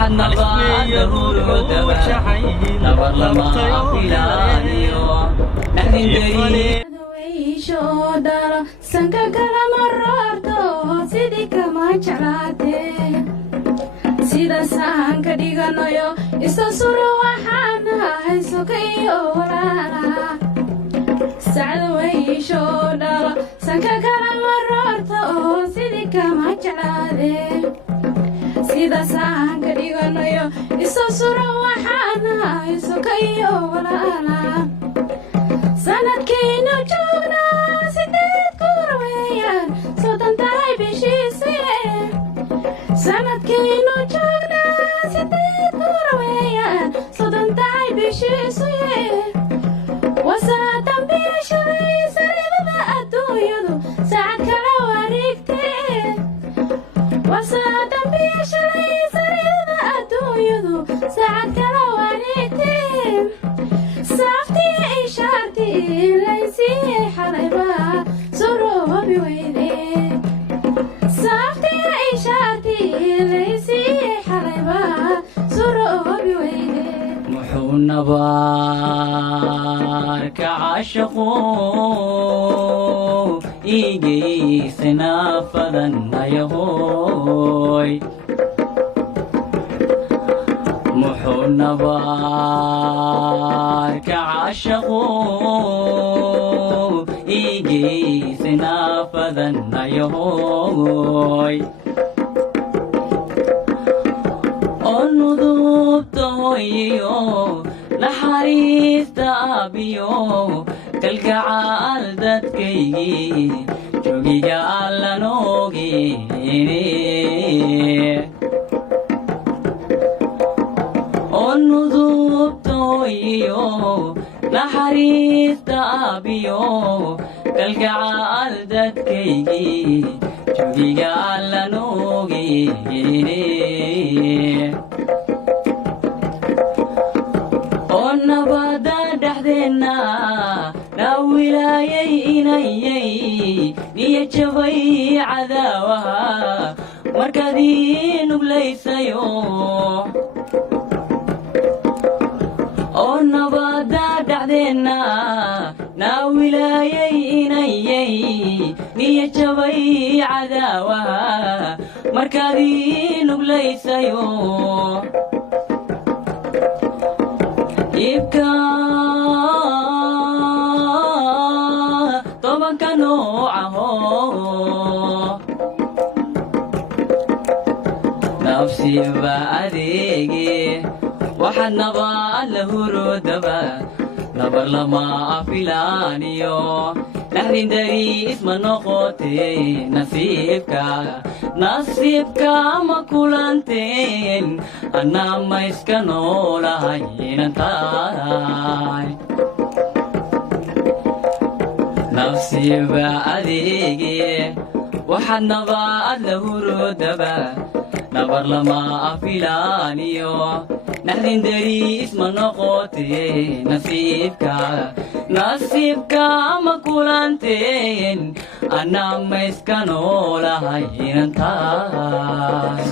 وحنا بعد ورود نبر لما فيلانيو نحن دري شودارا سنكا كلا مرارتو سيدي كما جراتي سيدا سانكا ديغانويو إساسورو وحانا إسوكيو ورانا سعدوي شودارا سنكا كلا مرارتو سيدي كما جراتي سيدا سانكا ديغانويو إساسورو وحانا إسوكيو ورانا sanadkeenu joognaa sideed goor weeyaan soddon tahay bishiisii sanadkeenu joognaa sideed goor weeyaan soddon tahay bishiisii wasaatan bishalay sariidada adduunyadu saacad kala wareegtee wasaatan bishalay sariidada adduunyadu saacad kala wareegtee saaftii ishaartii laysii xalaybaa suroobi weyde saaftii ishaartii laysii xalaybaa suroobi weyde muxuu nabaarka caashaqo iigaysana fadanayahoy muxuu nabaarka caashaqo iigaysana fadanayahoy oo nudubta hooyiyo naxariista aabiyo kalgacaal dadkaygii joogiga allan ogeene nudubta hooyiyo naxariista aabiyo kalgacaal dadkaygii joogiga allan ogeene oo nabada dhexdeenna naa wilaayay inayay niya jabay cadaawaha markaad ii nuglaysayo oo nabada dhexdeenna naa wilaayay inayay niya jabay cadaawaha markaad ii nuglaysayo ibka tobanka noocaho nafsiba adeege waxaad nabaad la huroodaba nabar lama filaaniyo naxdin dari isma noqotee nasiibka ma kulanteen annaa ma iska noolahay inan tahay nafsiba adeege waxaad nabaad la huroodaba nabar lama filaaniyo naxdin dari isma noqotee nasiibka ma kulanteen annaa ma iska noolahay inan tahay